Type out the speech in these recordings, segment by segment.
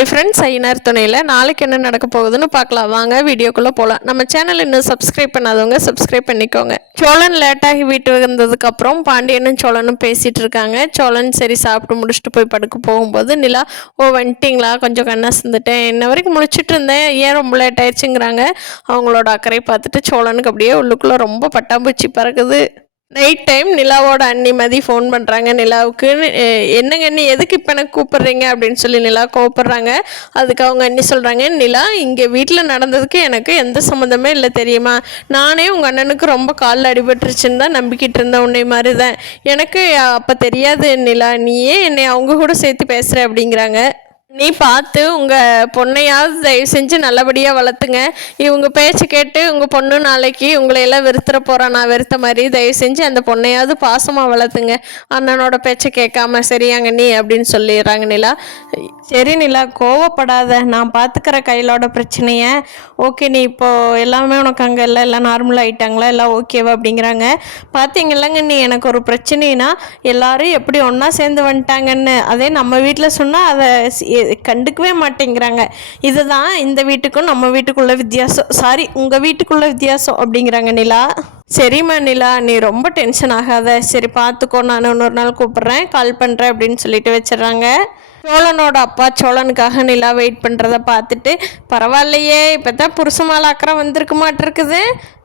Hi friends, Ayyanar துணையில் நாளைக்கு என்ன நடக்க போகுதுன்னு பார்க்கலாம். வாங்க வீடியோக்குள்ளே போகலாம். நம்ம சேனல் இன்னும் சப்ஸ்கிரைப் பண்ணாதவங்க சப்ஸ்கிரைப் பண்ணிக்கோங்க. சோழன் லேட்டாகி வீட்டுக்கு வந்ததுக்கப்புறம் பாண்டியனும் சோழனும் பேசிகிட்டு இருக்காங்க. சோழன் சரி சாப்பிட்டு முடிச்சுட்டு போய் படுக்க போகும்போது நிலா, வந்துட்டிங்களா, கொஞ்சம் கண்ணா சிந்துட்டேன், என்ன வரைக்கும் முடிச்சுட்டு இருந்தேன், ஏன் ரொம்ப லேட் ஆயிடுச்சுங்கிறாங்க. அவங்களோட அக்கறை பார்த்துட்டு சோழனுக்கு அப்படியே உள்ளுக்குள்ளே ரொம்ப பட்டாம்பூச்சி பறக்குது. நைட் டைம் நிலாவோட அண்ணி மதி ஃபோன் பண்ணுறாங்க நிலாவுக்கு. என்னங்க அண்ணி, எதுக்கு இப்போ எனக்கு கூப்பிட்றீங்க அப்படின்னு சொல்லி நிலா கூப்பிட்றாங்க. அதுக்கு அவங்க அண்ணி சொல்கிறாங்க, நிலா, இங்கே வீட்டில் நடந்ததுக்கு எனக்கு எந்த சம்மந்தமே இல்லை தெரியுமா. நானே உங்கள் அண்ணனுக்கு ரொம்ப காலில் அடிபட்டுருச்சுன்னு தான் நம்பிக்கிட்டு இருந்தேன், உன்னை மாதிரி தான். எனக்கு அப்போ தெரியாது நிலா, நீயே என்னை அவங்க கூட சேர்த்து பேசுகிற அப்படிங்கிறாங்க. நீ பார்த்து உங்கள் பொண்ணையாவது தயவு செஞ்சு நல்லபடியாக வளர்த்துங்க. இவங்க பேச்சு கேட்டு உங்கள் பொண்ணு நாளைக்கு உங்களை எல்லாம் வெறுத்துற போகிறான், நான் வெறுத்த மாதிரி. தயவு செஞ்சு அந்த பொண்ணையாவது பாசமாக வளர்த்துங்க, அண்ணனோட பேச்சை கேட்காம. சரியாங்க நீ அப்படின்னு சொல்லிடுறாங்க நிலா. சரி நிலா, கோவப்படாத, நான் பார்த்துக்கிற கையிலோட பிரச்சனையை. ஓகே, நீ இப்போது எல்லாமே உனக்கு அங்கே எல்லாம் நார்மலாக ஆகிட்டாங்களா, எல்லாம் ஓகேவா அப்படிங்கிறாங்க. பார்த்தீங்கல்லங்க, நீ எனக்கு ஒரு பிரச்சனைனா எல்லாரும் எப்படி ஒன்றா சேர்ந்து வந்துட்டாங்கன்னு, அதே நம்ம வீட்டில் சொன்னால் அதை கண்டுக்கவே மாட்டேங்கிறாங்க. இதுதான் இந்த வீட்டுக்கும் நம்ம வீட்டுக்குள்ள வித்தியாசம், சாரி உங்கள் வீட்டுக்குள்ள வித்தியாசம் அப்படிங்கிறாங்க நிலா. சரிம்மா நிலா, நீ ரொம்ப டென்ஷன் ஆகாத. சரி பார்த்துக்கோ, நான் இன்னொரு நாள் கூப்பிட்றேன், கால் பண்ணுறேன் அப்படின்னு சொல்லிட்டு வச்சிடறாங்க. சோழனோட அப்பா சோழனுக்காக நிலா வெயிட் பண்ணுறத பார்த்துட்டு, பரவாயில்லையே, இப்போ தான் புருஷமால அக்கறை வந்திருக்க மாட்டிருக்குது.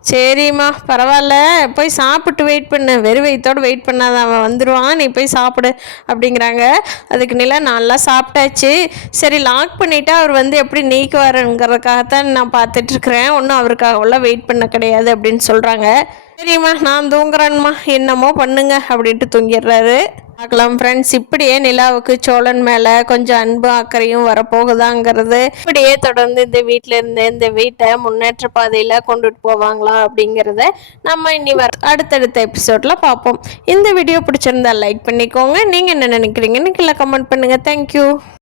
சரிம்மா பரவாயில்ல, போய் சாப்பிட்டு வெயிட் பண்ணு, வெறும் வயிற்றோடு வெயிட் பண்ணாத, அவன் வந்துடுவான், நீ போய் சாப்பிடு அப்படிங்கிறாங்க. அதுக்கு நிலா, நல்லா சாப்பிட்டாச்சு, சரி லாக் பண்ணிவிட்டு அவர் வந்து எப்படி நீக்குவாருங்கிறதுக்காகத்தான் நான் பார்த்துட்ருக்குறேன், ஒன்றும் அவருக்காகலாம் வெயிட் பண்ண கிடையாது அப்படின்னு சொல்கிறாங்க. சரிம்மா நான் தூங்குறேன்மா, என்னமோ பண்ணுங்க அப்படின்ட்டு தூங்கிடுறாரு. பார்க்கலாம் ஃப்ரெண்ட்ஸ், இப்படியே நிலாவுக்கு சோழன் மேலே கொஞ்சம் அன்பு அக்கறையும் வரப்போகுதாங்கிறது, இப்படியே தொடர்ந்து இந்த வீட்டில் இருந்து இந்த வீட்டை முன்னேற்ற பாதையில் கொண்டுட்டு போவாங்களா அப்படிங்கிறத நம்ம இனி அடுத்தடுத்த எபிசோடில் பார்ப்போம். இந்த வீடியோ பிடிச்சிருந்தா லைக் பண்ணிக்கோங்க. நீங்கள் என்ன நினைக்கிறீங்கன்னு கீழே கமெண்ட் பண்ணுங்கள். தேங்க்யூ.